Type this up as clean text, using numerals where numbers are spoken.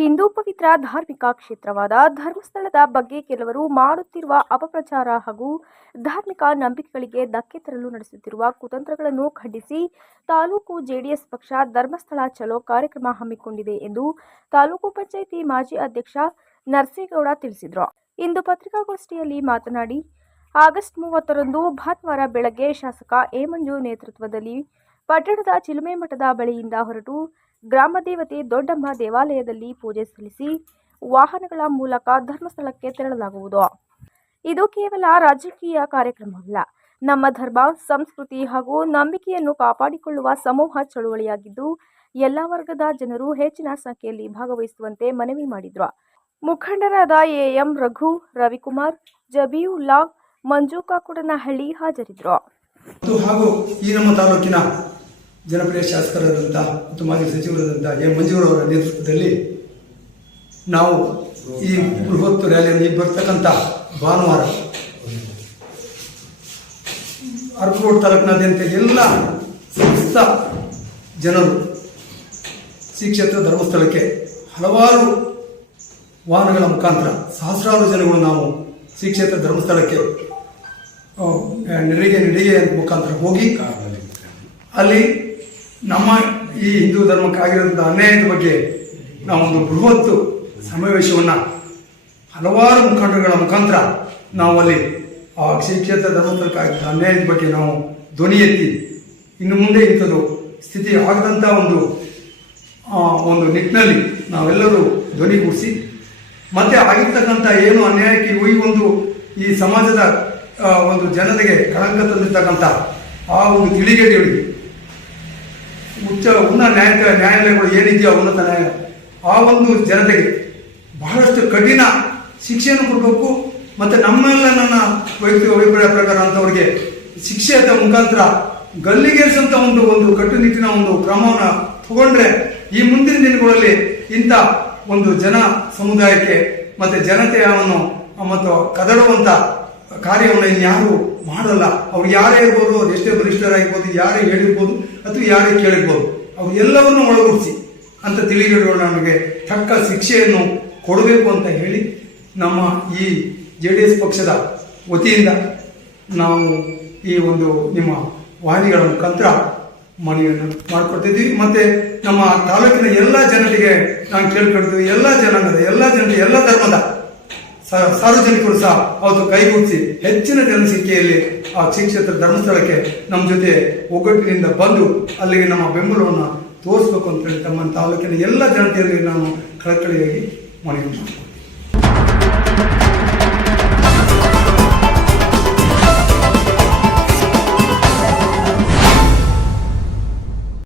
ಹಿಂದೂ ಪವಿತ್ರ ಧಾರ್ಮಿಕ ಕ್ಷೇತ್ರವಾದ ಧರ್ಮಸ್ಥಳದ ಬಗ್ಗೆ ಕೆಲವರು ಮಾಡುತ್ತಿರುವ ಅಪಪ್ರಚಾರ ಹಾಗೂ ಧಾರ್ಮಿಕ ನಂಬಿಕೆಗಳಿಗೆ ಧಕ್ಕೆ ತರಲು ನಡೆಸುತ್ತಿರುವ ಕುತಂತ್ರಗಳನ್ನು ಖಂಡಿಸಿ ತಾಲೂಕು ಜೆಡಿಎಸ್ ಪಕ್ಷ ಧರ್ಮಸ್ಥಳ ಚಲೋ ಕಾರ್ಯಕ್ರಮ ಹಮ್ಮಿಕೊಂಡಿದೆ ಎಂದು ತಾಲೂಕು ಪಂಚಾಯಿತಿ ಮಾಜಿ ಅಧ್ಯಕ್ಷ ನರಸೇಗೌಡ ತಿಳಿಸಿದರು. ಇಂದು ಪತ್ರಿಕಾಗೋಷ್ಠಿಯಲ್ಲಿ ಮಾತನಾಡಿ, ಆಗಸ್ಟ್ 30ರಂದು ಭಾನುವಾರ ಬೆಳಗ್ಗೆ ಶಾಸಕ ಎ. ಮಂಜು ನೇತೃತ್ವದಲ್ಲಿ ಪಟ್ಟಣದ ಚಿಲುಮೆ ಮಠದ ಬಳಿಯಿಂದ ಹೊರಟು ಗ್ರಾಮದೇವತೆ ದೊಡ್ಡಮ್ಮ ದೇವಾಲಯದಲ್ಲಿ ಪೂಜೆ ಸಲ್ಲಿಸಿ ವಾಹನಗಳ ಮೂಲಕ ಧರ್ಮಸ್ಥಳಕ್ಕೆ ತೆರಳಲಾಗುವುದು. ಇದು ಕೇವಲ ರಾಜಕೀಯ ಕಾರ್ಯಕ್ರಮವಲ್ಲ, ನಮ್ಮ ಧರ್ಮ, ಸಂಸ್ಕೃತಿ ಹಾಗೂ ನಂಬಿಕೆಯನ್ನು ಕಾಪಾಡಿಕೊಳ್ಳುವ ಸಮೂಹ ಚಳುವಳಿಯಾಗಿದ್ದು, ಎಲ್ಲ ವರ್ಗದ ಜನರು ಹೆಚ್ಚಿನ ಸಂಖ್ಯೆಯಲ್ಲಿ ಭಾಗವಹಿಸುವಂತೆ ಮನವಿ ಮಾಡಿದರು. ಮುಖಂಡರಾದ ಎಂ. ರಘು, ರವಿಕುಮಾರ್, ಜಬೀವುಲ್ಲಾ, ಮಂಜು ಕಾಕುಡನಹಳ್ಳಿ ಹಾಜರಿದ್ದರು. ಹಾಗೂ ಈ ನಮ್ಮ ತಾಲೂಕಿನ ಜನಪ್ರಿಯ ಶಾಸಕರಾದಂಥ ಮತ್ತು ಮಾಜಿ ಸಚಿವರಾದಂಥ ಎ. ಮಂಜುರವರ ನೇತೃತ್ವದಲ್ಲಿ ನಾವು ಈ ಬೃಹತ್ ರ್ಯಾಲಿಯಲ್ಲಿ ಬರ್ತಕ್ಕಂಥ ಭಾನುವಾರ ಅರಕಲಗೂಡು ತಾಲೂಕಿನಾದ್ಯಂತ ಎಲ್ಲ ಸಮಸ್ತ ಜನರು ಶ್ರೀ ಕ್ಷೇತ್ರ ಧರ್ಮಸ್ಥಳಕ್ಕೆ ಹಲವಾರು ವಾಹನಗಳ ಮುಖಾಂತರ ಸಹಸ್ರಾರು ಜನಗಳು ನಾವು ಶ್ರೀ ಕ್ಷೇತ್ರ ಧರ್ಮಸ್ಥಳಕ್ಕೆ ನಡಿಗೆ ಮುಖಾಂತರ ಹೋಗಿ ಅಲ್ಲಿ ನಮ್ಮ ಈ ಹಿಂದೂ ಧರ್ಮಕ್ಕಾಗಿರುವಂಥ ಅನ್ಯಾಯದ ಬಗ್ಗೆ ನಾವೊಂದು ಬೃಹತ್ ಸಮಾವೇಶವನ್ನು ಹಲವಾರು ಮುಖಂಡರುಗಳ ಮುಖಾಂತರ ನಾವು ಅಲ್ಲಿ ಆ ಶ್ರೀ ಕ್ಷೇತ್ರ ಧರ್ಮಸ್ಥಳಕ್ಕಾಗಿದ್ದ ಅನ್ಯಾಯದ ಬಗ್ಗೆ ನಾವು ಧ್ವನಿ ಎತ್ತಿ ಇನ್ನು ಮುಂದೆ ಇಂಥದ್ದು ಸ್ಥಿತಿ ಆಗದಂಥ ಒಂದು ನಿಟ್ಟಿನಲ್ಲಿ ನಾವೆಲ್ಲರೂ ಧ್ವನಿಗೂಡಿಸಿ ಮತ್ತೆ ಆಗಿರ್ತಕ್ಕಂಥ ಏನು ಅನ್ಯಾಯಕ್ಕೆ ಈ ಸಮಾಜದ ಒಂದು ಜನತೆಗೆ ಕಳಂಕ ತಂದಿರ್ತಕ್ಕಂಥ ಆ ಒಂದು ತಿಳಿಗೇಡಿಗಳಿಗೆ ಉನ್ನತ ನ್ಯಾಯಾಲಯಗಳು ಏನಿದೆಯೋ ಉನ್ನತ ನ್ಯಾಯ ಆ ಒಂದು ಜನತೆಗೆ ಬಹಳಷ್ಟು ಕಠಿಣ ಶಿಕ್ಷೆಯನ್ನು ಕೊಡಬೇಕು. ಮತ್ತು ನನ್ನ ವೈಯಕ್ತಿಕ ಅಭಿಪ್ರಾಯ ಪ್ರಕಾರ ಅಂಥವ್ರಿಗೆ ಶಿಕ್ಷೆಯ ಮುಖಾಂತರ ಗಲ್ಲಿಗೇರಿಸುವಂಥ ಒಂದು ಕಟ್ಟುನಿಟ್ಟಿನ ಒಂದು ಕ್ರಮವನ್ನು ತಗೊಂಡ್ರೆ ಈ ಮುಂದಿನ ದಿನಗಳಲ್ಲಿ ಇಂಥ ಒಂದು ಜನ ಸಮುದಾಯಕ್ಕೆ ಮತ್ತು ಜನತೆಯನ್ನು ಮತ್ತು ಕದಡುವಂಥ ಕಾರ್ಯವನ್ನು ಇನ್ಯಾರು ಮಾಡಲ್ಲ. ಅವ್ರು ಯಾರೇ ಇರ್ಬೋದು, ಅವ್ರು ಎಷ್ಟೇ ಬಲಿಷ್ಠರಾಗಿರ್ಬೋದು, ಯಾರೇ ಹೇಳಿರ್ಬೋದು ಅಥವಾ ಯಾರೇ ಕೇಳಿರ್ಬೋದು, ಅವ್ರು ಎಲ್ಲವನ್ನೂ ಒಳಗೂಡಿಸಿ ಅಂತ ತಿಳಿಗೇಡುಗಳು ನಮಗೆ ತಕ್ಕ ಶಿಕ್ಷೆಯನ್ನು ಕೊಡಬೇಕು ಅಂತ ಹೇಳಿ ನಮ್ಮ ಈ JDS ಪಕ್ಷದ ವತಿಯಿಂದ ನಾವು ಈ ಒಂದು ನಿಮ್ಮ ವಾಹಿನಿಗಳ ಮುಖಾಂತರ ಮನವಿಯನ್ನು ಮಾಡಿಕೊಡ್ತಿದ್ದೀವಿ. ಮತ್ತು ನಮ್ಮ ತಾಲೂಕಿನ ಎಲ್ಲ ಜನತೆಗೆ ನಾನು ಕೇಳ್ಕೊಳ್ತೀವಿ, ಎಲ್ಲ ಜನಾಂಗದ ಎಲ್ಲ ಜನತೆ ಎಲ್ಲ ಧರ್ಮದ ಸಾರ್ವಜನಿಕರು ಸಹ ಅವತ್ತು ಕೈಗೂಡಿಸಿ ಹೆಚ್ಚಿನ ಜನಸಂಖ್ಯೆಯಲ್ಲಿ ಆ ಶ್ರೀ ಕ್ಷೇತ್ರ ಧರ್ಮಸ್ಥಳಕ್ಕೆ ನಮ್ಮ ಜೊತೆ ಒಗ್ಗಟ್ಟಿನಿಂದ ಬಂದು ಅಲ್ಲಿಗೆ ನಮ್ಮ ಬೆಂಬಲವನ್ನು ತೋರಿಸ್ಬೇಕು ಅಂತೇಳಿ ತಮ್ಮ ತಾಲೂಕಿನ ಎಲ್ಲ ಜನತೆಯಲ್ಲಿ ನಾನು ಕಳಕಳಿಯಾಗಿ ಮನವಿ ಮಾಡ್ತೀನಿ.